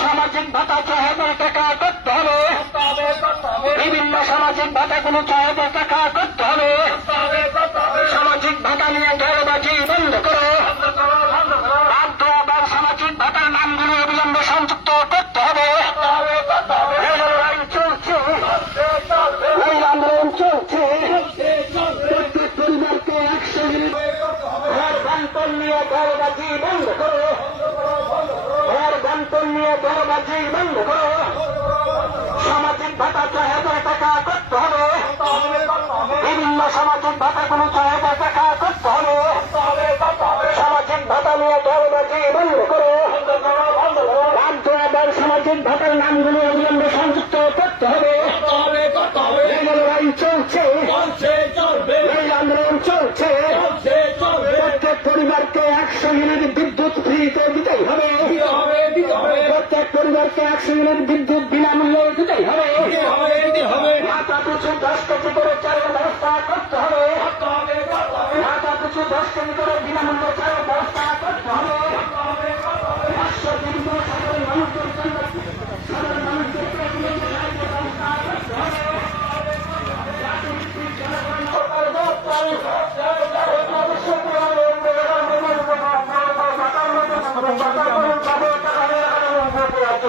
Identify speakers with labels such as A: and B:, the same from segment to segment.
A: সামাজিক ভাতা হাজার টাকা করতে হবে। বিভিন্ন সামাজিক ভাতাগুলো ছয় হাজার টাকা করতে হবে। সামাজিক ভাতা নিয়ে ধরবাজি বন্ধ করো। সামাজিক ভাতার নামগুলো অবিলম্বে সংযুক্ত করতে হবে। আন্দোলন নিয়ে বন্ধ করো। ধরবাজি বন্ধ করো সামাজিক ভাতা ছয় হাজার টাকা করতে হবে। বিভিন্ন সামাজিক ভাতাগুলো ছয় হাজার টাকা করতে হবে। সামাজিক ভাতা নিয়ে ধরবাজি বন্ধ করো। সামাজিক ভাতার নামগুলো অবিলম্বে সংযুক্ত করতে হবে। চলছে। এই আন্দোলন চলছে। প্রত্যেক পরিবারকে একশো ইউনিট বিদ্যুৎ ফ্রিতে হবে প্রত্যেক পরিবারকে একশো ইউনিট বিদ্যুৎ বিনামূল্যে দিতেই হবে। মাথা পিছু দশ কেজি করে চালের ব্যবস্থা করতে হবে। মাথা পিছু দশ কেজি করে বিনামূল্যে চালের ব্যবস্থা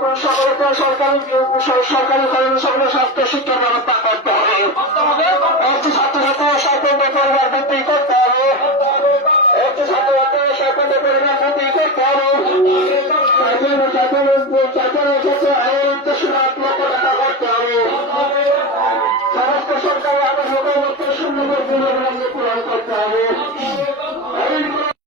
A: সকল স্বাস্থ্য শিক্ষার ব্যবস্থা করতে হবে একটি ছাত্রছাত্রী সকলকে বৃদ্ধি করতে হবে একটি ছাত্রছাত্রী সকলকে বৃদ্ধি করতে হবে